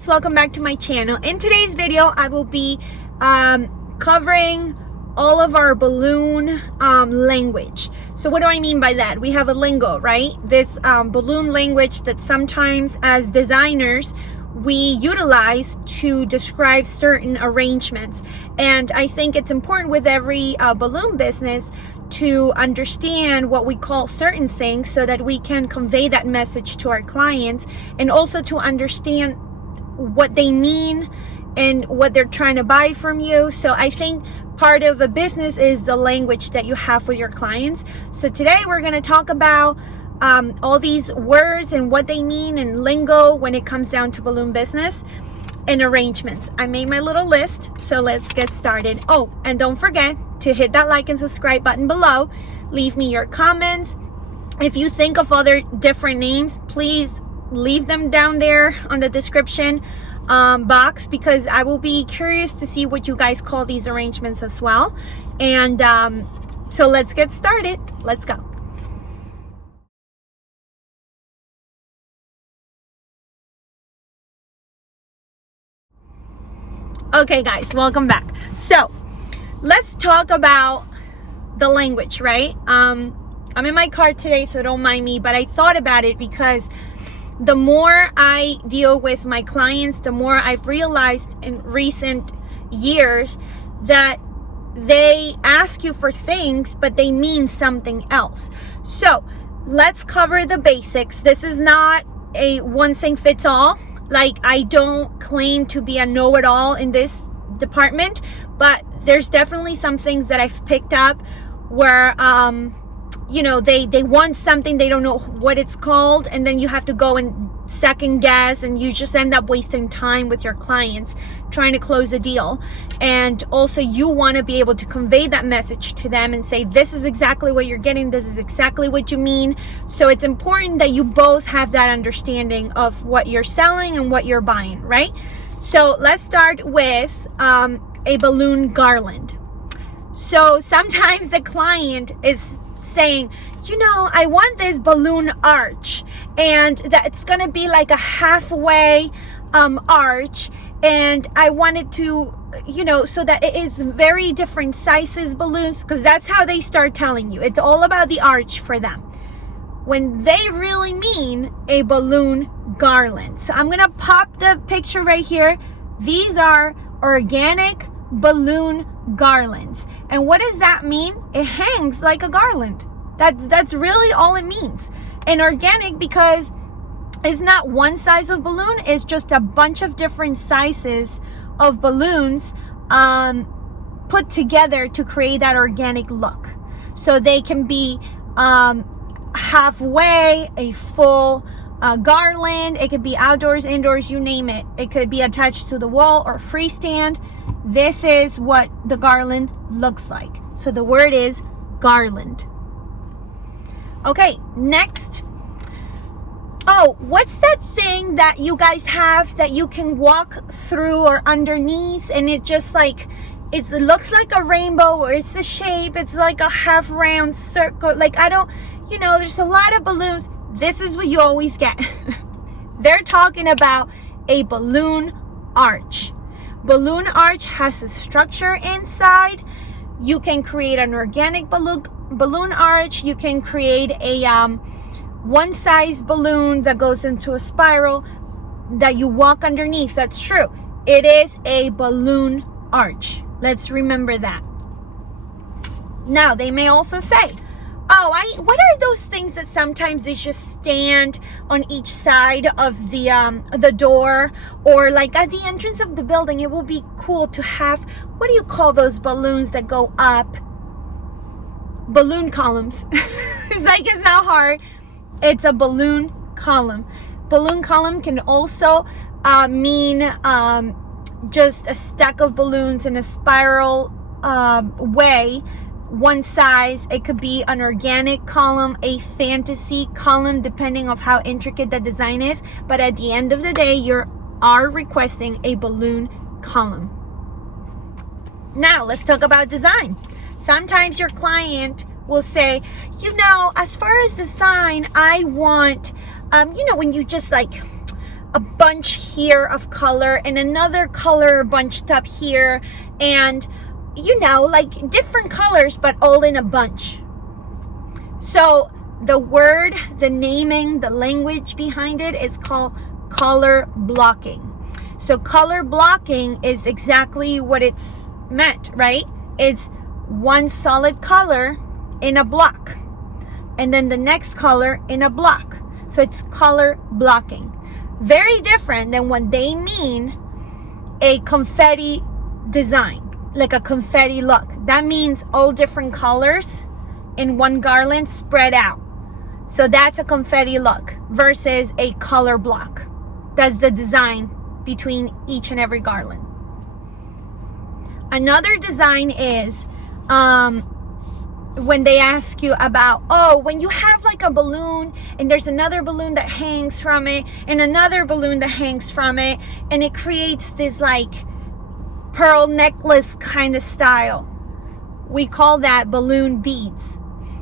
guys, welcome back to my channel. In today's video I will be covering all of our balloon language. So what do I mean by that? We have a lingo, right? This balloon language that sometimes as designers we utilize to describe certain arrangements, and I think it's important with every balloon business to understand what we call certain things so that we can convey that message to our clients, and also to understand what they mean and what they're trying to buy from you. So I think part of a business is the language that you have with your clients. So today we're going to talk about all these words and what they mean and lingo when it comes down to balloon business and arrangements. I made my little list, so let's get started. Oh, and don't forget to hit that like and subscribe button below. Leave me your comments. If you think of other different names, please leave them down there on the description box, because I will be curious to see what you guys call these arrangements as well. And so let's get started. Let's go. Okay guys, welcome back. So let's talk about the language, right? I'm in my car today, so don't mind me, but I thought about it because the more I deal with my clients, the more I've realized in recent years that they ask you for things, but they mean something else. So let's cover the basics. This is not a one thing fits all. Like, I don't claim to be a know-it-all in this department, but there's definitely some things that I've picked up where, you know, they want something, they don't know what it's called, and then you have to go and second guess, and you just end up wasting time with your clients trying to close a deal. And also you want to be able to convey that message to them and say, this is exactly what you're getting, this is exactly what you mean. So it's important that you both have that understanding of what you're selling and what you're buying, right? So let's start with a balloon garland. So sometimes the client is saying, you know, I want this balloon arch, and that's gonna be like a halfway arch, and I wanted to, you know, so that it is very different sizes balloons, because that's how they start telling you. It's all about the arch for them, when they really mean a balloon garland. So I'm gonna pop the picture right here. These are organic balloon garlands. And what does that mean? It hangs like a garland. That's really all it means. And organic, because it's not one size of balloon, it's just a bunch of different sizes of balloons put together to create that organic look. So they can be halfway, a full garland. It could be outdoors, indoors, you name it. It could be attached to the wall or freestand. This is what the garland looks like. So the word is garland. Okay, next. Oh, what's that thing that you guys have that you can walk through or underneath, and it just like, it looks like a rainbow, or it's the shape, it's like a half round circle. Like, I don't, you know, there's a lot of balloons. This is what you always get. They're talking about a balloon arch. Balloon arch has a structure inside. You can create an organic balloon arch. You can create a one size balloon that goes into a spiral that you walk underneath. That's true. It is a balloon arch. Let's remember that. Now, they may also say, oh, what are those things that sometimes they just stand on each side of the door, or like at the entrance of the building? It will be cool to have, what do you call those balloons that go up? Balloon columns. It's like, it's not hard. It's a balloon column. Balloon column can also mean just a stack of balloons in a spiral way, one size. It could be an organic column, a fantasy column, depending on how intricate the design is. But at the end of the day, you are requesting a balloon column. Now let's talk about design. Sometimes your client will say, you know, as far as design, I want, you know, when you just like a bunch here of color and another color bunched up here, and like different colors but all in a bunch. So the word, the naming, the language behind it is called color blocking. So color blocking is exactly what it's meant, right? It's one solid color in a block and then the next color in a block. So it's color blocking. Very different than when they mean a confetti design, like a confetti look. That means all different colors in one garland spread out. So that's a confetti look versus a color block. That's the design between each and every garland. Another design is when they ask you about, when you have like a balloon and there's another balloon that hangs from it and another balloon that hangs from it, and it creates this like pearl necklace kind of style. We call that balloon beads.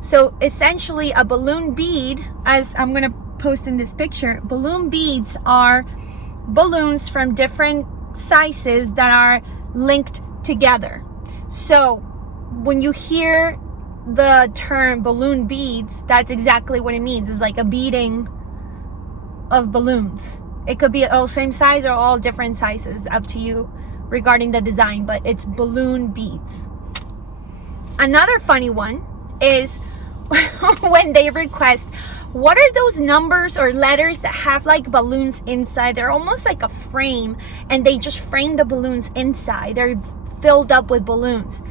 So essentially a balloon bead, as I'm going to post in this picture, balloon beads are balloons from different sizes that are linked together. So when you hear the term balloon beads, that's exactly what it means. It's like a beading of balloons. It could be all same size or all different sizes, up to you regarding the design, but it's balloon beads. Another funny one is when they request, what are those numbers or letters that have like balloons inside? They're almost like a frame, and they just frame the balloons inside. They're filled up with balloons.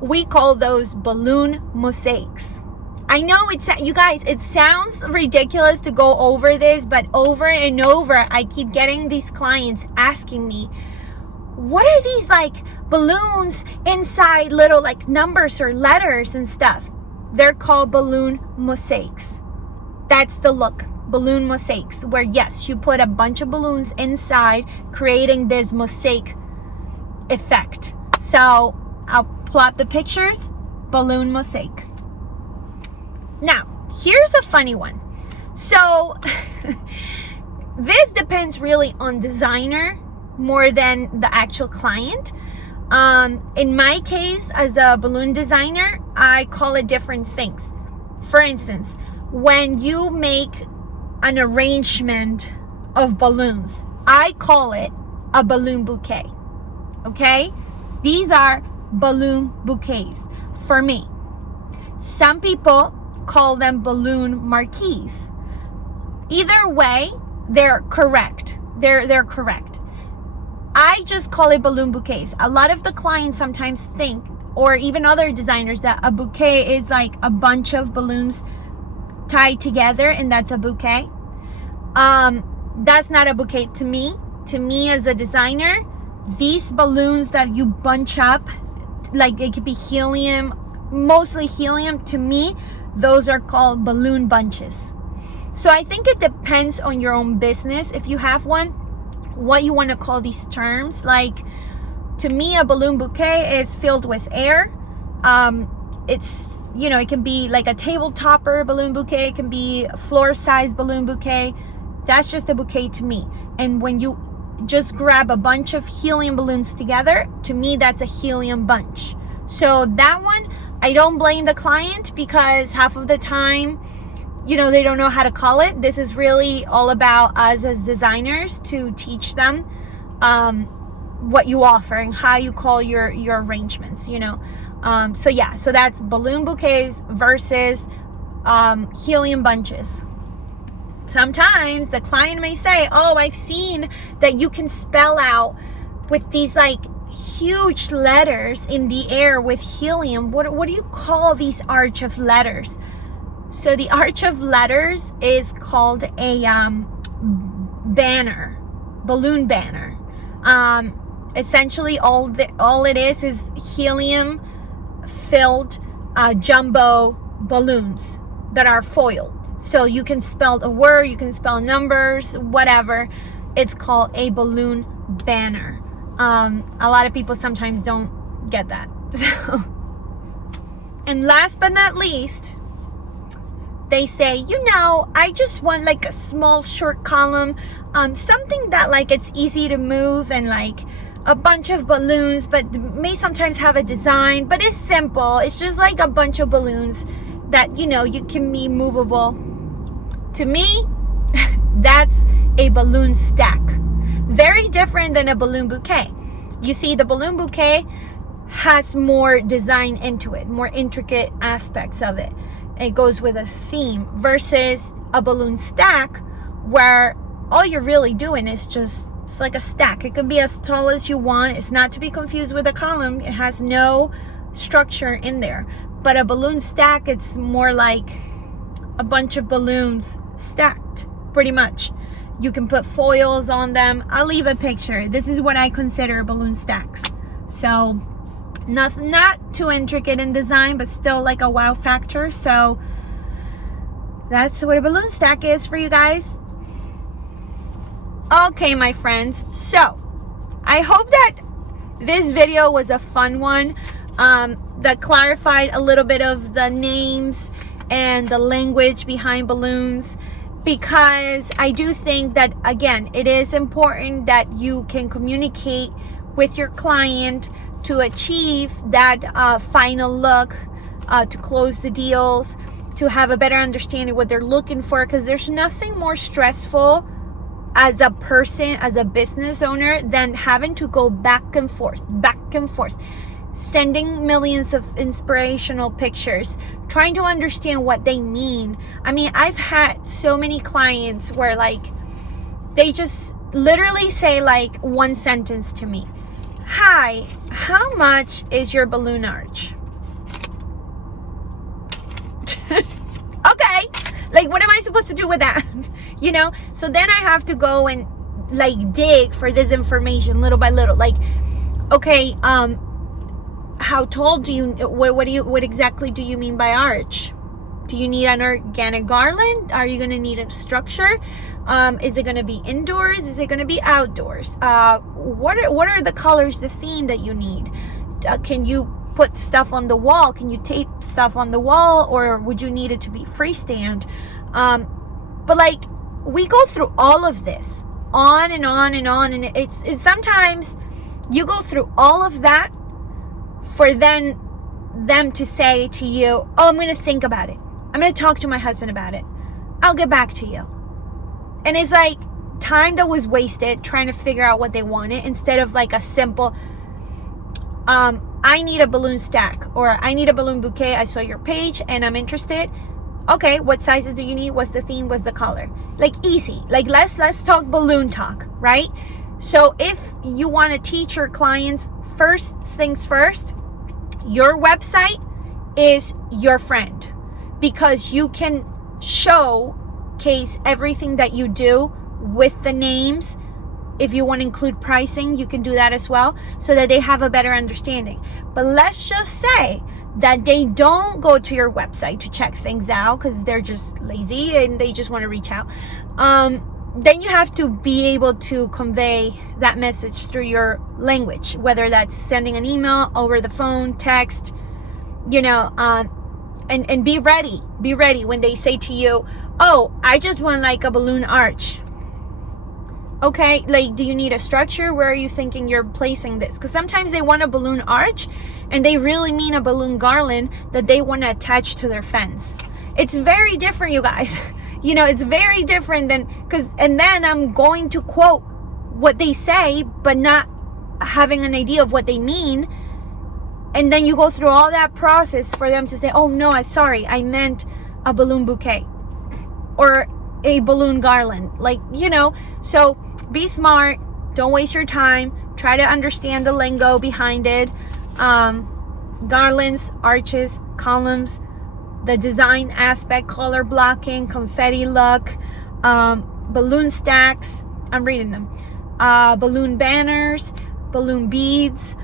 We call those balloon mosaics. I know you guys, it sounds ridiculous to go over this, but over and over, I keep getting these clients asking me, what are these like balloons inside little like numbers or letters and stuff? They're called balloon mosaics. That's the look, balloon mosaics, where yes, you put a bunch of balloons inside, creating this mosaic effect. So I'll plot the pictures, balloon mosaic. Now, here's a funny one. So this depends really on designer more than the actual client. In my case, as a balloon designer, I call it different things. For instance, when you make an arrangement of balloons, I call it a balloon bouquet. Okay? These are balloon bouquets for me. Some people call them balloon marquees. Either way, they're correct. They're correct. I just call it balloon bouquets. A lot of the clients sometimes think, or even other designers, that a bouquet is like a bunch of balloons tied together, and that's a bouquet. That's not a bouquet to me. To me, as a designer, these balloons that you bunch up, like it could be helium, mostly helium, to me, those are called balloon bunches. So I think it depends on your own business, if you have one, what you want to call these terms. Like, to me, a balloon bouquet is filled with air. It's, it can be like a table topper balloon bouquet. It can be a floor size balloon bouquet. That's just a bouquet to me. And when you just grab a bunch of helium balloons together, to me, that's a helium bunch. So that one, I don't blame the client, because half of the time, they don't know how to call it. This is really all about us as designers to teach them what you offer and how you call your arrangements, so that's balloon bouquets versus helium bunches. Sometimes the client may say, I've seen that you can spell out with these like huge letters in the air with helium. What do you call these arch of letters? So the arch of letters is called a banner, balloon banner. Essentially, all it is helium filled jumbo balloons that are foiled. So you can spell a word, you can spell numbers, whatever. It's called a balloon banner. A lot of people sometimes don't get that. And last but not least, they say, you know, I just want like a small short column, something that like it's easy to move, and like a bunch of balloons, but may sometimes have a design, but it's simple. It's just like a bunch of balloons that, you know, you can be movable. To me, that's a balloon stack. Very different than a balloon bouquet. You see, the balloon bouquet has more design into it, more intricate aspects of it. It goes with a theme, versus a balloon stack where all you're really doing is just, it's like a stack. It can be as tall as you want. It's not to be confused with a column. It has no structure in there. But a balloon stack, it's more like a bunch of balloons stacked, pretty much. You can put foils on them. I'll leave a picture. This is what I consider balloon stacks. So not too intricate in design, but still like a wow factor. So that's what a balloon stack is for you guys. Okay, my friends, so I hope that this video was a fun one, that clarified a little bit of the names and the language behind balloons, because I do think that, again, it is important that you can communicate with your client to achieve that final look, to close the deals, to have a better understanding what they're looking for, because there's nothing more stressful as a person, as a business owner, than having to go back and forth, sending millions of inspirational pictures, trying to understand what they mean. I mean, I've had so many clients where like they just literally say like one sentence to me: hi, how much is your balloon arch? Okay, like what am I supposed to do with that? You know, so then I have to go and like dig for this information little by little. Like, okay, how tall do you, what exactly do you mean by arch? Do you need an organic garland? Are you going to need a structure? Is it going to be indoors? Is it going to be outdoors? What are the colors, the theme that you need? Can you put stuff on the wall? Can you tape stuff on the wall, or would you need it to be freestand? But like, we go through all of this on and on and on, and it's sometimes you go through all of that for then them to say to you, oh, I'm going to think about it. I'm going to talk to my husband about it. I'll get back to you. And it's like time that was wasted trying to figure out what they wanted, instead of like a simple, I need a balloon stack, or I need a balloon bouquet. I saw your page and I'm interested. Okay, what sizes do you need? What's the theme? What's the color? Like, easy. Like, let's talk balloon talk, right? So if you want to teach your clients, first things first, your website is your friend, because you can showcase everything that you do with the names. If you want to include pricing, you can do that as well, so that they have a better understanding. But let's just say that they don't go to your website to check things out because they're just lazy and they just want to reach out. Then you have to be able to convey that message through your language, whether that's sending an email, over the phone, text, you know, and be ready when they say to you, oh, I just want like a balloon arch. Okay, like, do you need a structure? Where are you thinking you're placing this? Because sometimes they want a balloon arch and they really mean a balloon garland that they want to attach to their fence. It's very different, you guys. You know, it's very different than, and then I'm going to quote what they say, but not having an idea of what they mean. And then you go through all that process for them to say, oh no, I'm sorry, I meant a balloon bouquet or a balloon garland. Like, you know, so be smart. Don't waste your time. Try to understand the lingo behind it. Garlands, arches, columns, the design aspect, color blocking, confetti look, balloon stacks, I'm reading them, balloon banners, balloon beads,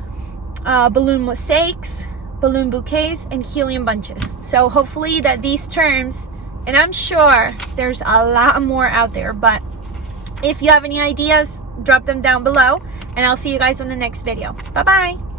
balloon mosaics, balloon bouquets, and helium bunches. So hopefully that these terms, and I'm sure there's a lot more out there, but if you have any ideas, drop them down below, and I'll see you guys on the next video. Bye-bye.